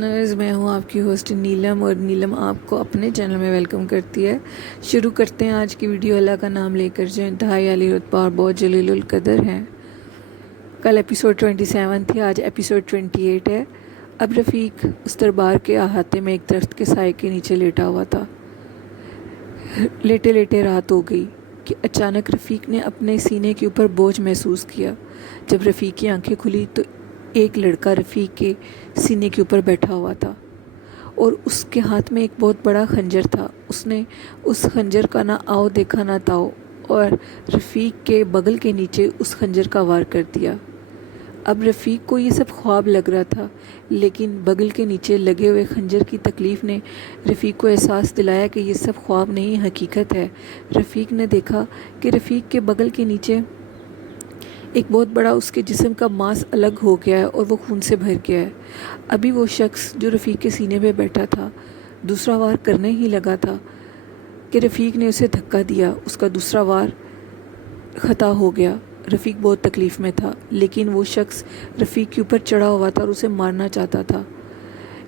Listeners, میں ہوں آپ کی ہوسٹ نیلم، اور نیلم آپ کو اپنے چینل میں ویلکم کرتی ہے۔ شروع کرتے ہیں آج کی ویڈیو۔ اللہ کا نام لے کر جو انتہائی عالی رتبہ اور بہت جلیل القدر ہیں۔ کل ایپیسوڈ 27 تھی، آج ایپیسوڈ 28 ہے۔ اب رفیق اس دربار کے احاطے میں ایک درخت کے سائے کے نیچے لیٹا ہوا تھا۔ لیٹے لیٹے رات ہو گئی کہ اچانک رفیق نے اپنے سینے کے اوپر بوجھ محسوس کیا۔ جب رفیق کی آنکھیں کھلی تو ایک لڑکا رفیق کے سینے کے اوپر بیٹھا ہوا تھا اور اس کے ہاتھ میں ایک بہت بڑا خنجر تھا۔ اس نے اس خنجر کا نہ آؤ دیکھا نہ تاؤ اور رفیق کے بغل کے نیچے اس خنجر کا وار کر دیا۔ اب رفیق کو یہ سب خواب لگ رہا تھا، لیکن بغل کے نیچے لگے ہوئے خنجر کی تکلیف نے رفیق کو احساس دلایا کہ یہ سب خواب نہیں، حقیقت ہے۔ رفیق نے دیکھا کہ رفیق کے بغل کے نیچے ایک بہت بڑا اس کے جسم کا ماس الگ ہو گیا ہے اور وہ خون سے بھر گیا ہے۔ ابھی وہ شخص جو رفیق کے سینے پہ بیٹھا تھا دوسرا وار کرنے ہی لگا تھا کہ رفیق نے اسے دھکا دیا۔ اس کا دوسرا وار خطا ہو گیا۔ رفیق بہت تکلیف میں تھا، لیکن وہ شخص رفیق کے اوپر چڑھا ہوا تھا اور اسے مارنا چاہتا تھا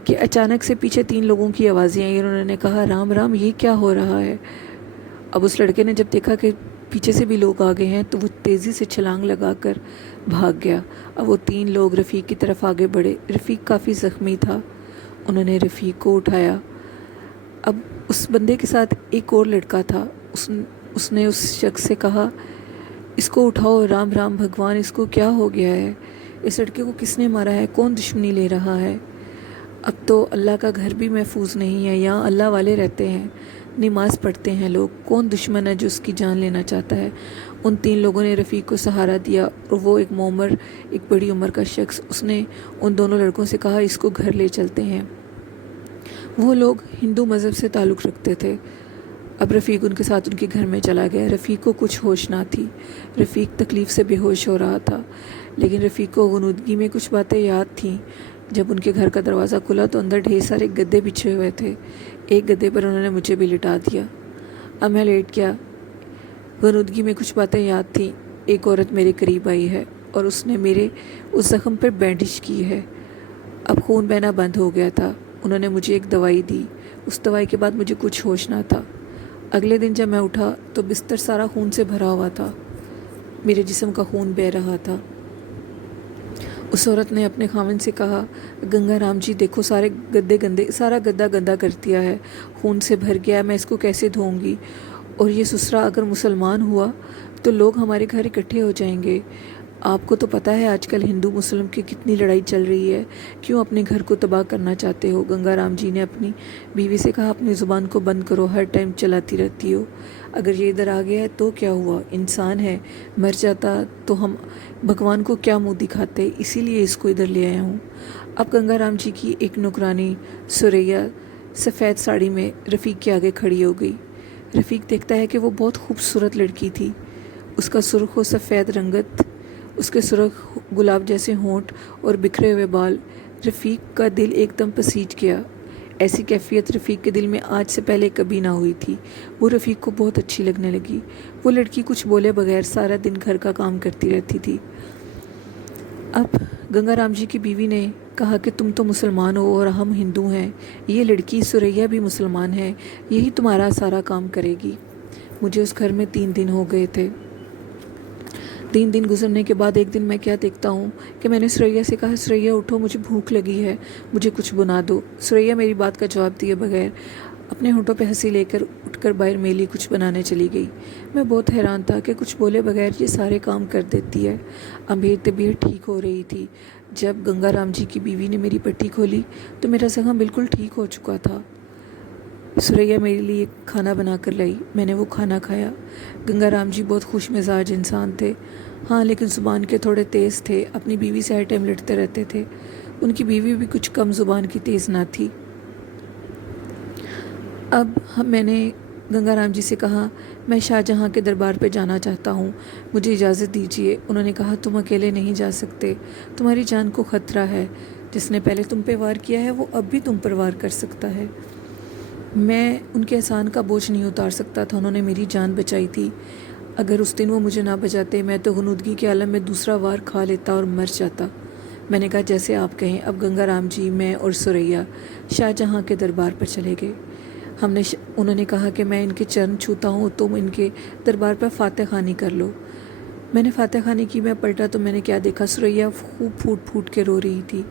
کہ اچانک سے پیچھے 3 لوگوں کی آوازیں آئیں۔ انہوں نے کہا، رام رام، یہ کیا ہو رہا ہے؟ اب اس لڑکے نے جب دیکھا کہ پیچھے سے بھی لوگ آ گئے ہیں تو وہ تیزی سے چھلانگ لگا کر بھاگ گیا۔ اب وہ 3 لوگ رفیق کی طرف آگے بڑھے۔ رفیق کافی زخمی تھا۔ انہوں نے رفیق کو اٹھایا۔ اب اس بندے کے ساتھ ایک اور لڑکا تھا۔ اس نے اس شخص سے کہا، اس کو اٹھاؤ، رام رام بھگوان، اس کو کیا ہو گیا ہے؟ اس لڑکے کو کس نے مارا ہے؟ کون دشمنی لے رہا ہے؟ اب تو اللہ کا گھر بھی محفوظ نہیں ہے، یہاں اللہ والے رہتے ہیں، نماز پڑھتے ہیں لوگ، کون دشمن ہے جو اس کی جان لینا چاہتا ہے؟ ان 3 لوگوں نے رفیق کو سہارا دیا اور وہ ایک معمر، ایک بڑی عمر کا شخص، اس نے ان دونوں لڑکوں سے کہا، اس کو گھر لے چلتے ہیں۔ وہ لوگ ہندو مذہب سے تعلق رکھتے تھے۔ اب رفیق ان کے ساتھ ان کے گھر میں چلا گیا۔ رفیق کو کچھ ہوش نہ تھی۔ رفیق تکلیف سے بے ہوش ہو رہا تھا، لیکن رفیق کو غنودگی میں کچھ باتیں یاد تھیں۔ جب ان کے گھر کا دروازہ کھلا تو اندر ڈھیر سارے گدے بچھے ہوئے تھے۔ ایک گدے پر انہوں نے مجھے بھی لٹا دیا۔ اب میں لیٹ گیا۔ غنودگی میں کچھ باتیں یاد تھیں۔ ایک عورت میرے قریب آئی ہے اور اس نے میرے اس زخم پر بینڈیج کی ہے۔ اب خون بہنا بند ہو گیا تھا۔ انہوں نے مجھے ایک دوائی دی۔ اس دوائی کے بعد مجھے کچھ ہوش نہ تھا۔ اگلے دن جب میں اٹھا تو بستر سارا خون سے بھرا ہوا تھا، میرے جسم کا خون بہہ رہا تھا۔ اس عورت نے اپنے خاوند سے کہا، گنگا رام جی دیکھو، سارا گدا گندا کر دیا ہے، خون سے بھر گیا ہے، میں اس کو کیسے دھوؤں گی؟ اور یہ سسرا اگر مسلمان ہوا تو لوگ ہمارے گھر اکٹھے ہو جائیں گے۔ آپ کو تو پتہ ہے آج کل ہندو مسلم کی کتنی لڑائی چل رہی ہے، کیوں اپنے گھر کو تباہ کرنا چاہتے ہو؟ گنگا رام جی نے اپنی بیوی سے کہا، اپنی زبان کو بند کرو، ہر ٹائم چلاتی رہتی ہو۔ اگر یہ ادھر آ گیا ہے تو کیا ہوا؟ انسان ہے، مر جاتا تو ہم بھگوان کو کیا منہ دکھاتے؟ اسی لیے اس کو ادھر لے آیا ہوں۔ اب گنگا رام جی کی ایک نوکرانی سریا سفید ساڑی میں رفیق کے آگے کھڑی ہو گئی۔ رفیق دیکھتا ہے کہ وہ بہت خوبصورت لڑکی تھی۔ اس کا سرخ و سفید رنگت، اس کے سرخ گلاب جیسے ہونٹ اور بکھرے ہوئے بال، رفیق کا دل ایک دم پسیج گیا۔ ایسی کیفیت رفیق کے دل میں آج سے پہلے کبھی نہ ہوئی تھی۔ وہ رفیق کو بہت اچھی لگنے لگی۔ وہ لڑکی کچھ بولے بغیر سارا دن گھر کا کام کرتی رہتی تھی۔ اب گنگا رام جی کی بیوی نے کہا کہ تم تو مسلمان ہو اور ہم ہندو ہیں، یہ لڑکی سریا بھی مسلمان ہے، یہی تمہارا سارا کام کرے گی۔ مجھے اس گھر میں 3 دن ہو گئے تھے۔ 3 دن گزرنے کے بعد ایک دن میں کیا دیکھتا ہوں کہ میں نے سریا سے کہا، سریا اٹھو، مجھے بھوک لگی ہے، مجھے کچھ بنا دو۔ سریا میری بات کا جواب دیے بغیر اپنے ہونٹوں پہ ہنسی لے کر اٹھ کر باہر میرے لیے کچھ بنانے چلی گئی۔ میں بہت حیران تھا کہ کچھ بولے بغیر یہ سارے کام کر دیتی ہے۔ اب میری طبیعت ٹھیک ہو رہی تھی۔ جب گنگا رام جی کی بیوی نے میری پٹی کھولی تو میرا زخم بالکل ٹھیک ہو چکا تھا۔ سریا میرے لیے کھانا بنا کر لائی، میں نے وہ کھانا کھایا۔ گنگا رام جی بہت خوش مزاج انسان تھے، ہاں لیکن زبان کے تھوڑے تیز تھے، اپنی بیوی سے ہر ٹائم لڑتے رہتے تھے۔ ان کی بیوی بھی کچھ کم زبان کی تیز نہ تھی۔ اب میں نے گنگا رام جی سے کہا، میں شاہ جہاں کے دربار پہ جانا چاہتا ہوں، مجھے اجازت دیجیے۔ انہوں نے کہا، تم اکیلے نہیں جا سکتے، تمہاری جان کو خطرہ ہے، جس نے پہلے تم پہ وار کیا ہے وہ اب بھی تم پر وار کر سکتا ہے۔ میں ان کے احسان کا بوجھ نہیں اتار سکتا تھا، انہوں نے میری جان بچائی تھی۔ اگر اس دن وہ مجھے نہ بچاتے میں تو غنودگی کے عالم میں دوسرا وار کھا لیتا اور مر جاتا۔ میں نے کہا جیسے آپ کہیں۔ اب گنگا رام جی، میں اور سریا شاہ جہاں کے دربار پر چلے گئے۔ انہوں نے کہا کہ میں ان کے چرن چھوتا ہوں، تم ان کے دربار پر فاتح خوانی کر لو۔ میں نے فاتح خوانی کی، میں پلٹا تو میں نے کیا دیکھا، سریا خوب پھوٹ پھوٹ کے رو رہی تھی۔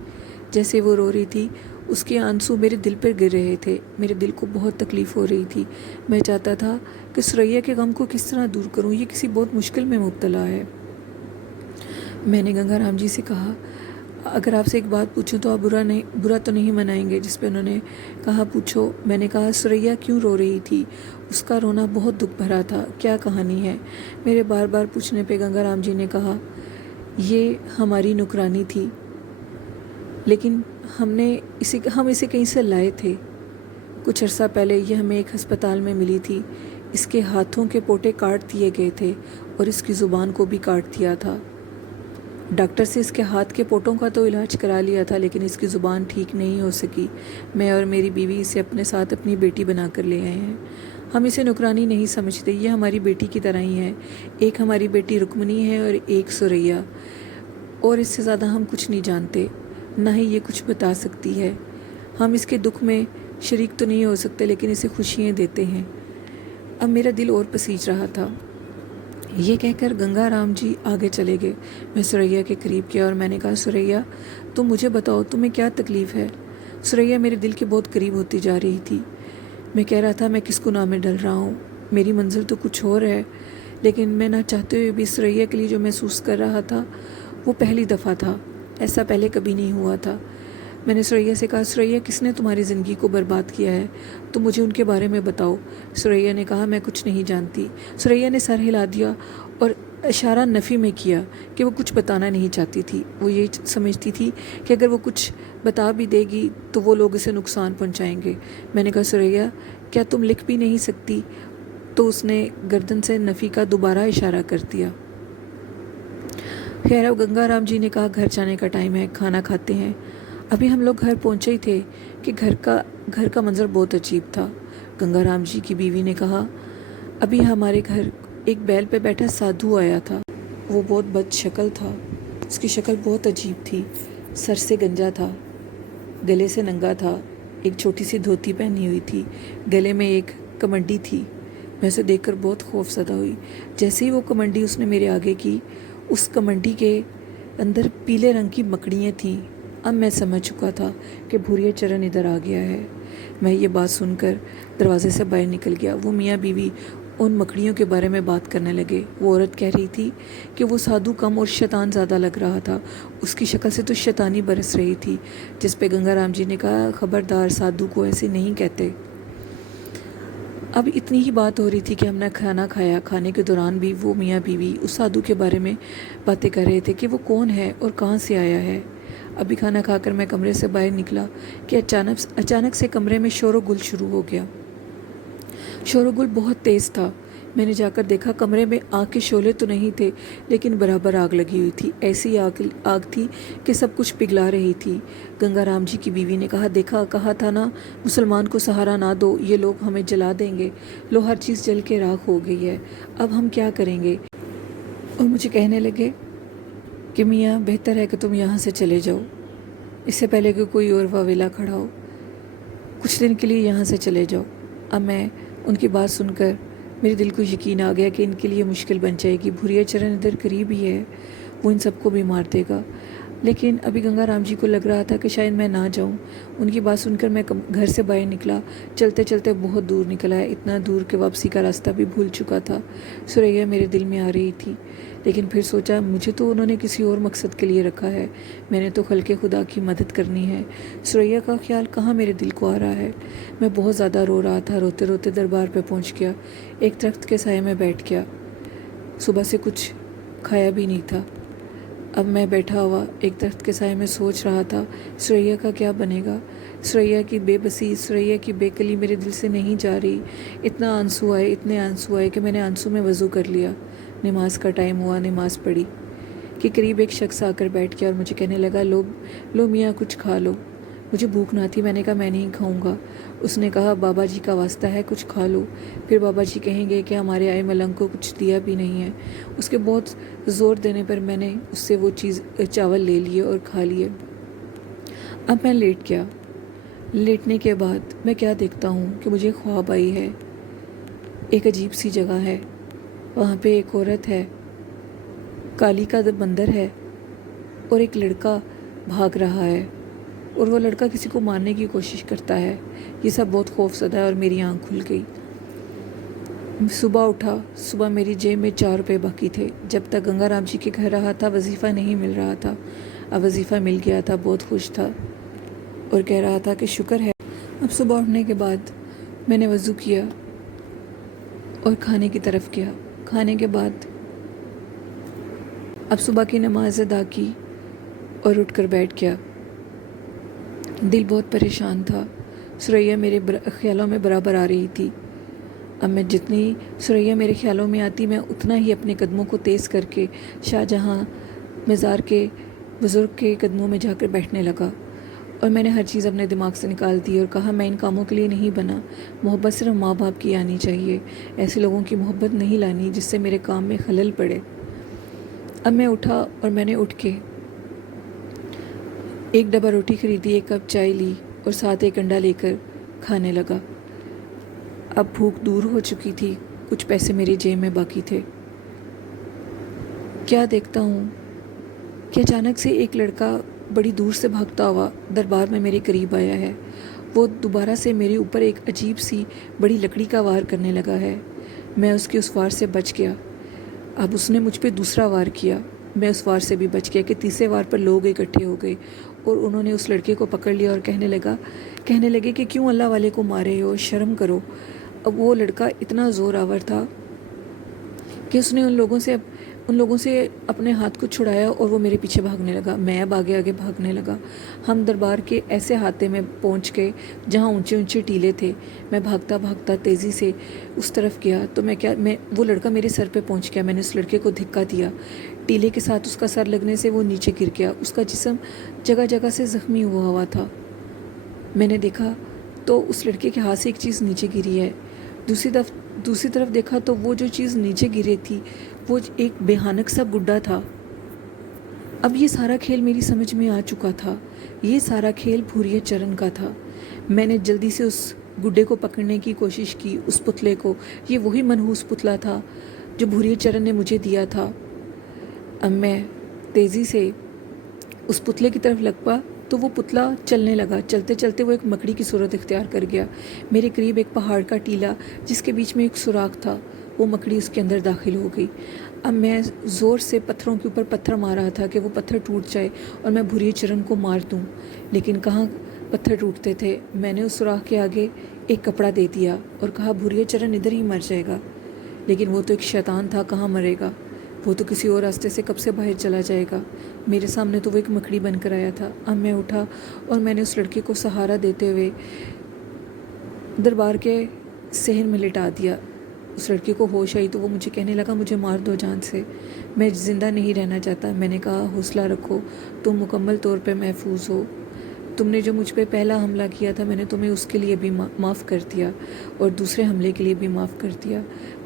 جیسے وہ رو رہی تھی اس کے آنسو میرے دل پر گر رہے تھے، میرے دل کو بہت تکلیف ہو رہی تھی۔ میں چاہتا تھا کہ سریا کے غم کو کس طرح دور کروں، یہ کسی بہت مشکل میں مبتلا ہے۔ میں نے گنگا رام جی سے کہا اگر آپ سے ایک بات پوچھوں تو آپ برا تو نہیں منائیں گے؟ جس پہ انہوں نے کہا پوچھو۔ میں نے کہا سریا کیوں رو رہی تھی؟ اس کا رونا بہت دکھ بھرا تھا، کیا کہانی ہے؟ میرے بار بار پوچھنے پہ گنگا رام جی نے کہا یہ ہماری نکرانی تھی، لیکن ہم اسے کہیں سے لائے تھے۔ کچھ عرصہ پہلے یہ ہمیں ایک ہسپتال میں ملی تھی۔ اس کے ہاتھوں کے پوٹے کاٹ دیے گئے تھے اور اس کی زبان کو بھی کاٹ دیا تھا۔ ڈاکٹر سے اس کے ہاتھ کے پوٹوں کا تو علاج کرا لیا تھا، لیکن اس کی زبان ٹھیک نہیں ہو سکی۔ میں اور میری بیوی اسے اپنے ساتھ اپنی بیٹی بنا کر لے آئے ہیں۔ ہم اسے نکرانی نہیں سمجھتے، یہ ہماری بیٹی کی طرح ہی ہے۔ ایک ہماری بیٹی رکمنی ہے اور ایک سریا، اور اس سے زیادہ ہم کچھ نہیں جانتے، نہ ہی یہ کچھ بتا سکتی ہے۔ ہم اس کے دکھ میں شریک تو نہیں ہو سکتے، لیکن اسے خوشیاں دیتے ہیں۔ اب میرا دل اور پسیج رہا تھا۔ یہ کہہ کر گنگا رام جی آگے چلے گئے۔ میں سریا کے قریب کیا اور میں نے کہا سریا تم مجھے بتاؤ تمہیں کیا تکلیف ہے؟ سریا میرے دل کے بہت قریب ہوتی جا رہی تھی۔ میں کہہ رہا تھا میں کس گناہ میں ڈل رہا ہوں، میری منزل تو کچھ اور ہے، لیکن میں نہ چاہتے ہوئے بھی سریا کے لیے جو محسوس کر رہا تھا وہ پہلی دفعہ تھا، ایسا پہلے کبھی نہیں ہوا تھا۔ میں نے سریا سے کہا سریا کس نے تمہاری زندگی کو برباد کیا ہے؟ تم مجھے ان کے بارے میں بتاؤ۔ سریا نے کہا میں کچھ نہیں جانتی۔ سریا نے سر ہلا دیا اور اشارہ نفی میں کیا کہ وہ کچھ بتانا نہیں چاہتی تھی۔ وہ یہ سمجھتی تھی کہ اگر وہ کچھ بتا بھی دے گی تو وہ لوگ اسے نقصان پہنچائیں گے۔ میں نے کہا سریا کیا تم لکھ بھی نہیں سکتی؟ تو اس نے گردن سے نفی کا دوبارہ اشارہ کر دیا۔ خیر اب گنگا رام جی نے کہا گھر جانے کا ٹائم ہے، کھانا کھاتے ہیں۔ ابھی ہم لوگ گھر پہنچے ہی تھے کہ گھر کا منظر بہت عجیب تھا۔ گنگا رام جی کی بیوی نے کہا ابھی ہمارے گھر ایک بیل پہ بیٹھا سادھو آیا تھا، وہ بہت بد شکل تھا، اس کی شکل بہت عجیب تھی، سر سے گنجا تھا، گلے سے ننگا تھا، ایک چھوٹی سی دھوتی پہنی ہوئی تھی، گلے میں ایک کمنڈی تھی۔ میں اسے دیکھ کر بہت خوف زدہ ہوئی۔ جیسے ہی وہ کمنڈی اس نے میرے آگے کی، اس کمنڈی کے اندر پیلے رنگ کی مکڑیاں تھیں۔ اب میں سمجھ چکا تھا کہ بھوریا چرن ادھر آ گیا ہے۔ میں یہ بات سن کر دروازے سے باہر نکل گیا۔ وہ میاں بیوی ان مکڑیوں کے بارے میں بات کرنے لگے۔ وہ عورت کہہ رہی تھی کہ وہ سادھو کم اور شیطان زیادہ لگ رہا تھا، اس کی شکل سے تو شیطانی برس رہی تھی، جس پہ گنگا رام جی نے کہا خبردار سادھو کو ایسے نہیں کہتے۔ اب اتنی ہی بات ہو رہی تھی کہ ہم نے کھانا کھایا۔ کھانے کے دوران بھی وہ میاں بیوی اس سادھو کے بارے میں باتیں کر رہے تھے کہ وہ کون ہے اور کہاں سے آیا ہے۔ ابھی کھانا کھا کر میں کمرے سے باہر نکلا کہ اچانک سے کمرے میں شور و گل شروع ہو گیا۔ شور و گل بہت تیز تھا۔ میں نے جا کر دیکھا کمرے میں آگ کے شعلے تو نہیں تھے، لیکن برابر آگ لگی ہوئی تھی، ایسی آگ تھی کہ سب کچھ پگھلا رہی تھی۔ گنگا رام جی کی بیوی نے کہا کہا تھا نا مسلمان کو سہارا نہ دو، یہ لوگ ہمیں جلا دیں گے، لو ہر چیز جل کے راکھ ہو گئی ہے، اب ہم کیا کریں گے؟ اور مجھے کہنے لگے کہ میاں بہتر ہے کہ تم یہاں سے چلے جاؤ، اس سے پہلے کہ کوئی اور واویلا کھڑا ہو، کچھ دن کے لیے یہاں سے چلے جاؤ۔ اب میں ان کی بات سن کر میرے دل کو یقین آ گیا کہ ان کے لیے مشکل بن جائے گی۔ بھوریا چرن ادھر قریب ہی ہے، وہ ان سب کو بھی مار دے گا۔ لیکن ابھی گنگا رام جی کو لگ رہا تھا کہ شاید میں نہ جاؤں۔ ان کی بات سن کر میں گھر سے باہر نکلا، چلتے چلتے بہت دور نکلا ہے، اتنا دور کہ واپسی کا راستہ بھی بھول چکا تھا۔ سریا میرے دل میں آ رہی تھی، لیکن پھر سوچا مجھے تو انہوں نے کسی اور مقصد کے لیے رکھا ہے، میں نے تو خلق خدا کی مدد کرنی ہے۔ سریا کا خیال کہاں میرے دل کو آ رہا ہے۔ میں بہت زیادہ رو رہا تھا، روتے روتے دربار پہ پہنچ گیا، ایک درخت کے سائے میں بیٹھ گیا۔ صبح سے کچھ کھایا بھی نہیں تھا۔ اب میں بیٹھا ہوا ایک درخت کے سائے میں سوچ رہا تھا سریا کا کیا بنے گا۔ سریا کی بے بسی، سریا کی بے کلی میرے دل سے نہیں جا رہی۔ اتنے آنسو آئے کہ میں نے آنسو میں وضو کر لیا۔ نماز کا ٹائم ہوا، نماز پڑھی کہ قریب ایک شخص آ کر بیٹھ گیا اور مجھے کہنے لگا لو میاں کچھ کھا لو۔ مجھے بھوک نہ تھی، میں نے کہا میں نہیں کھاؤں گا۔ اس نے کہا بابا جی کا واسطہ ہے کچھ کھا لو، پھر بابا جی کہیں گے کہ ہمارے آئے ملنگ کو کچھ دیا بھی نہیں ہے۔ اس کے بہت زور دینے پر میں نے اس سے وہ چیز چاول لے لیے اور کھا لیے۔ اب میں لیٹ گیا۔ لیٹنے کے بعد میں کیا دیکھتا ہوں کہ مجھے خواب آئی ہے، ایک عجیب سی جگہ ہے، وہاں پہ ایک عورت ہے، کالی کا بندر ہے اور ایک لڑکا بھاگ رہا ہے اور وہ لڑکا کسی کو مارنے کی کوشش کرتا ہے۔ یہ سب بہت خوف زدہ ہے اور میری آنکھ کھل گئی۔ صبح اٹھا، صبح میری جیب میں 4 روپے باقی تھے۔ جب تک گنگا رام جی کے گھر رہا تھا وظیفہ نہیں مل رہا تھا، اب وظیفہ مل گیا تھا، بہت خوش تھا اور کہہ رہا تھا کہ شکر ہے۔ اب صبح اٹھنے کے بعد میں نے وضو کیا اور کھانے کی طرف گیا۔ کھانے کے بعد اب صبح کی نماز ادا کی اور اٹھ کر بیٹھ گیا۔ دل بہت پریشان تھا، ثریا میرے خیالوں میں برابر آ رہی تھی۔ اب میں جتنی ثریا میرے خیالوں میں آتی میں اتنا ہی اپنے قدموں کو تیز کر کے شاہ جہاں مزار کے بزرگ کے قدموں میں جا کر بیٹھنے لگا اور میں نے ہر چیز اپنے دماغ سے نکال دی اور کہا میں ان کاموں کے لیے نہیں بنا، محبت صرف ماں باپ کی آنی چاہیے، ایسے لوگوں کی محبت نہیں لانی جس سے میرے کام میں خلل پڑے۔ اب میں اٹھا اور میں نے اٹھ کے ایک ڈبہ روٹی خریدی، ایک کپ چائے لی اور ساتھ ایک انڈا لے کر کھانے لگا۔ اب بھوک دور ہو چکی تھی، کچھ پیسے میری جیب میں باقی تھے۔ کیا دیکھتا ہوں کہ اچانک سے ایک لڑکا بڑی دور سے بھاگتا ہوا دربار میں میرے قریب آیا ہے۔ وہ دوبارہ سے میرے اوپر ایک عجیب سی بڑی لکڑی کا وار کرنے لگا ہے۔ میں اس کے اس وار سے بچ گیا۔ اب اس نے مجھ پہ دوسرا وار کیا، میں اس وار سے بھی بچ گیا کہ تیسرے وار پر لوگ اکٹھے ہو گئے اور انہوں نے اس لڑکے کو پکڑ لیا اور کہنے لگے کہ کیوں اللہ والے کو مارے ہو، شرم کرو۔ اب وہ لڑکا اتنا زور آور تھا کہ اس نے ان لوگوں سے اپنے ہاتھ کو چھڑایا اور وہ میرے پیچھے بھاگنے لگا۔ میں اب آگے آگے بھاگنے لگا۔ ہم دربار کے ایسے ہاتے میں پہنچ گئے جہاں اونچے اونچے ٹیلے تھے۔ میں بھاگتا بھاگتا تیزی سے اس طرف گیا تو وہ لڑکا میرے سر پہ پہنچ گیا۔ میں نے اس لڑکے کو دھکا دیا، ٹیلے کے ساتھ اس کا سر لگنے سے وہ نیچے گر گیا۔ اس کا جسم جگہ جگہ سے زخمی ہوا تھا۔ میں نے دیکھا تو اس لڑکے کے ہاتھ سے ایک چیز نیچے گری ہے۔ دوسری طرف دیکھا تو وہ جو چیز نیچے گری تھی وہ ایک بھیانک سا گڈا تھا۔ اب یہ سارا کھیل میری سمجھ میں آ چکا تھا، یہ سارا کھیل بھوریت چرن کا تھا۔ میں نے جلدی سے اس گڈے کو پکڑنے کی کوشش کی، اس پتلے کو۔ یہ وہی منحوس پتلا تھا جو بھوریت چرن نے مجھے دیا تھا۔ اب میں تیزی سے اس پتلے کی طرف لگ پا تو وہ پتلا چلنے لگا۔ چلتے چلتے وہ ایک مکڑی کی صورت اختیار کر گیا۔ میرے قریب ایک پہاڑ کا ٹیلا جس کے بیچ میں ایک سوراخ تھا، وہ مکڑی اس کے اندر داخل ہو گئی۔ اب میں زور سے پتھروں کے اوپر پتھر مار رہا تھا کہ وہ پتھر ٹوٹ جائے اور میں بھوریت چرن کو مار دوں، لیکن کہاں پتھر ٹوٹتے تھے۔ میں نے اس سوراخ کے آگے ایک کپڑا دے دیا اور کہا بھوریت چرن ادھر ہی مر جائے گا، لیکن وہ تو ایک شیطان تھا، کہاں مرے گا، وہ تو کسی اور راستے سے کب سے باہر چلا جائے گا۔ میرے سامنے تو وہ ایک مکڑی بن کر آیا تھا۔ اب میں اٹھا اور میں نے اس لڑکے کو سہارا دیتے ہوئے دربار کے صحن میں لٹا دیا۔ اس لڑکے کو ہوش آئی تو وہ مجھے کہنے لگا مجھے مار دو جان سے، میں زندہ نہیں رہنا چاہتا۔ میں نے کہا حوصلہ رکھو، تم مکمل طور پہ محفوظ ہو، تم نے جو مجھ پہ پہلا حملہ کیا تھا میں نے تمہیں اس کے لیے بھی معاف کر دیا اور دوسرے حملے کے لیے بھی معاف کر دیا۔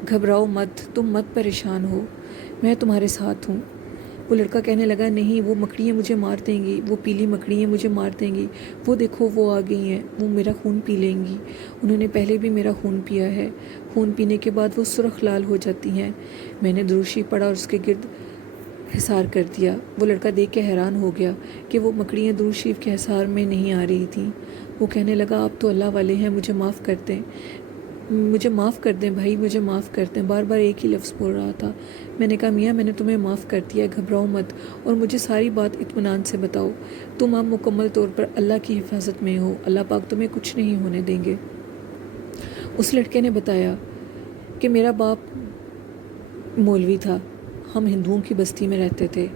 گھبراؤ مت، تم مت پریشان ہو، میں تمہارے ساتھ ہوں۔ وہ لڑکا کہنے لگا نہیں، وہ مکڑیاں مجھے مار دیں گی، وہ پیلی مکڑیاں مجھے مار دیں گی، وہ دیکھو وہ آ گئی ہیں، وہ میرا خون پی لیں گی، انہوں نے پہلے بھی میرا خون پیا ہے، خون پینے کے بعد وہ سرخ لال ہو جاتی ہیں۔ میں نے دروشی پڑھا اور اس کے گرد حصار کر دیا۔ وہ لڑکا دیکھ کے حیران ہو گیا کہ وہ مکڑیاں درود شریف کے حصار میں نہیں آ رہی تھیں۔ وہ کہنے لگا آپ تو اللہ والے ہیں، مجھے معاف کر دیں، مجھے معاف کر دیں بھائی، مجھے معاف کر دیں۔ بار بار ایک ہی لفظ بول رہا تھا۔ میں نے کہا میاں میں نے تمہیں معاف کر دیا، گھبراؤ مت اور مجھے ساری بات اطمینان سے بتاؤ، تم اب مکمل طور پر اللہ کی حفاظت میں ہو، اللہ پاک تمہیں کچھ نہیں ہونے دیں گے۔ اس لڑکے نے بتایا کہ میرا باپ مولوی تھا، ہم ہندوؤں کی بستی میں رہتے تھے۔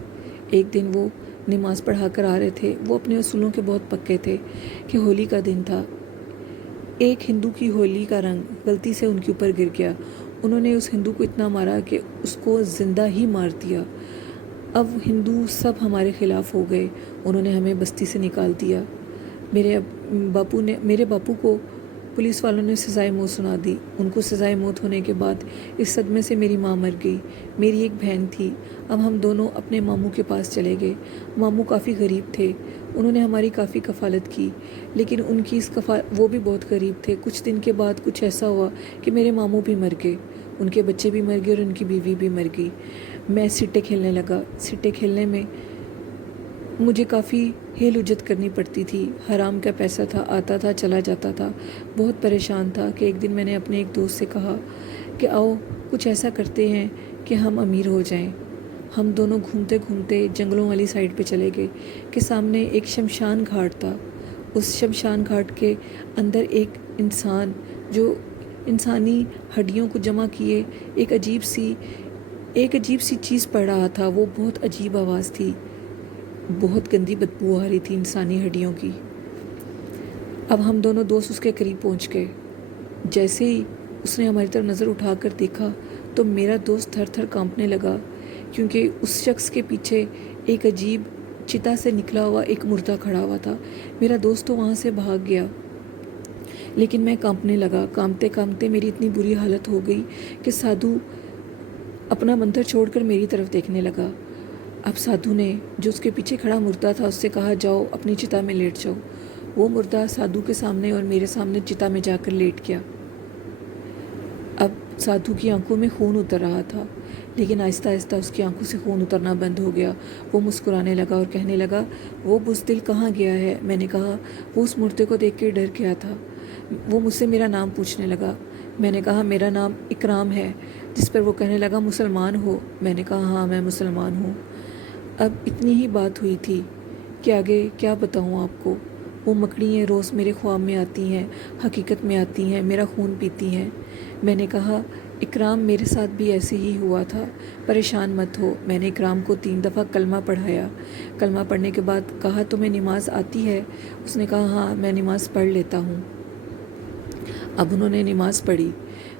ایک دن وہ نماز پڑھا کر آ رہے تھے، وہ اپنے اصولوں کے بہت پکے تھے کہ ہولی کا دن تھا، ایک ہندو کی ہولی کا رنگ غلطی سے ان کے اوپر گر گیا، انہوں نے اس ہندو کو اتنا مارا کہ اس کو زندہ ہی مار دیا۔ اب ہندو سب ہمارے خلاف ہو گئے، انہوں نے ہمیں بستی سے نکال دیا۔ میرے باپو کو پولیس والوں نے سزائے موت سنا دی۔ ان کو سزائے موت ہونے کے بعد اس صدمے سے میری ماں مر گئی۔ میری ایک بہن تھی۔ اب ہم دونوں اپنے ماموں کے پاس چلے گئے۔ ماموں کافی غریب تھے، انہوں نے ہماری کافی کفالت کی، لیکن ان کی وہ بھی بہت غریب تھے۔ کچھ دن کے بعد کچھ ایسا ہوا کہ میرے ماموں بھی مر گئے، ان کے بچے بھی مر گئے اور ان کی بیوی بھی مر گئی۔ میں سٹے کھیلنے لگا۔ سٹے کھیلنے میں مجھے کافی ہیل اجت کرنی پڑتی تھی۔ حرام کا پیسہ تھا، آتا تھا چلا جاتا تھا۔ بہت پریشان تھا کہ ایک دن میں نے اپنے ایک دوست سے کہا کہ آؤ کچھ ایسا کرتے ہیں کہ ہم امیر ہو جائیں۔ ہم دونوں گھومتے گھومتے جنگلوں والی سائڈ پہ چلے گئے کہ سامنے ایک شمشان گھاٹ تھا۔ اس شمشان گھاٹ کے اندر ایک انسان جو انسانی ہڈیوں کو جمع کیے ایک عجیب سی چیز پڑھ رہا تھا۔ وہ بہت عجیب آواز تھی، بہت گندی بدبو آ رہی تھی انسانی ہڈیوں کی۔ اب ہم دونوں دوست اس کے قریب پہنچ گئے۔ جیسے ہی اس نے ہماری طرف نظر اٹھا کر دیکھا تو میرا دوست تھر تھر کانپنے لگا، کیونکہ اس شخص کے پیچھے ایک عجیب چتا سے نکلا ہوا ایک مردہ کھڑا ہوا تھا۔ میرا دوست تو وہاں سے بھاگ گیا، لیکن میں کانپنے لگا۔ کانپتے کانپتے میری اتنی بری حالت ہو گئی کہ سادھو اپنا منتر چھوڑ کر میری طرف دیکھنے لگا۔ اب سادھو نے جو اس کے پیچھے کھڑا مردہ تھا اس سے کہا جاؤ اپنی چتا میں لیٹ جاؤ۔ وہ مردہ سادھو کے سامنے اور میرے سامنے چتا میں جا کر لیٹ گیا۔ اب سادھو کی آنکھوں میں خون اتر رہا تھا، لیکن آہستہ آہستہ اس کی آنکھوں سے خون اترنا بند ہو گیا۔ وہ مسکرانے لگا اور کہنے لگا وہ بزدل کہاں گیا ہے؟ میں نے کہا وہ اس مردے کو دیکھ کے ڈر گیا تھا۔ وہ مجھ سے میرا نام پوچھنے لگا۔ میں نے کہا میرا نام اکرام ہے، جس پر وہ کہنے لگا مسلمان ہو؟ میں نے کہا ہاں میں مسلمان ہوں۔ اب اتنی ہی بات ہوئی تھی کہ آگے کیا بتاؤں آپ کو۔ وہ مکڑیاں روز میرے خواب میں آتی ہیں، حقیقت میں آتی ہیں، میرا خون پیتی ہیں۔ میں نے کہا اکرام میرے ساتھ بھی ایسے ہی ہوا تھا، پریشان مت ہو۔ میں نے اکرام کو 3 دفعہ کلمہ پڑھایا۔ کلمہ پڑھنے کے بعد کہا تمہیں نماز آتی ہے؟ اس نے کہا ہاں میں نماز پڑھ لیتا ہوں۔ اب انہوں نے نماز پڑھی۔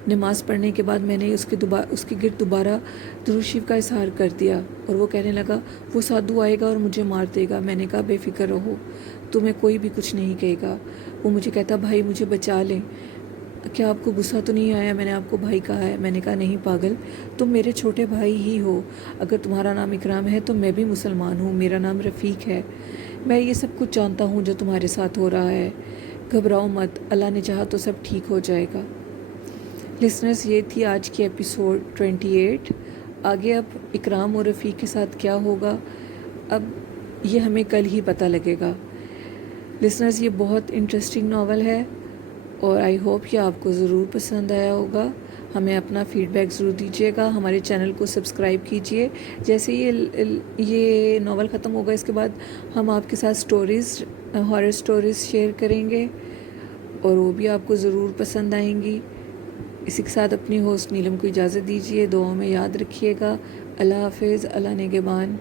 نماز پڑھنے کے بعد میں نے اس کے گرد دوبارہ درود شریف کا اظہار کر دیا، اور وہ کہنے لگا وہ سادھو آئے گا اور مجھے مار دے گا۔ میں نے کہا بے فکر رہو، تمہیں کوئی بھی کچھ نہیں کہے گا۔ وہ مجھے کہتا بھائی مجھے بچا لیں، کیا آپ کو غصہ تو نہیں آیا میں نے آپ کو بھائی کہا ہے؟ میں نے کہا نہیں پاگل، تم میرے چھوٹے بھائی ہی ہو۔ اگر تمہارا نام اکرام ہے تو میں بھی مسلمان ہوں، میرا نام رفیق ہے۔ میں یہ سب کچھ جانتا ہوں جو تمہارے ساتھ ہو رہا ہے، گھبراؤ مت، اللہ نے چاہا تو سب ٹھیک ہو جائے گا۔ لسنرز، یہ تھی آج کی ایپیسوڈ 28۔ آگے اب اکرام اور رفیق کے ساتھ کیا ہوگا اب یہ ہمیں کل ہی پتہ لگے گا۔ لسنرز، یہ بہت انٹرسٹنگ ناول ہے اور آئی ہوپ یہ آپ کو ضرور پسند آیا ہوگا۔ ہمیں اپنا فیڈ بیک ضرور دیجیے گا، ہمارے چینل کو سبسکرائب کیجیے۔ جیسے یہ ناول ختم ہوگا اس کے بعد ہم آپ کے ساتھ ہارر سٹوریز شیئر کریں گے اور وہ بھی آپ کو ضرور پسند آئیں گی۔ اسی کے ساتھ اپنی ہوسٹ نیلم کو اجازت دیجیے، دعاؤں میں یاد رکھیے گا۔ اللہ حافظ، اللہ نگہبان۔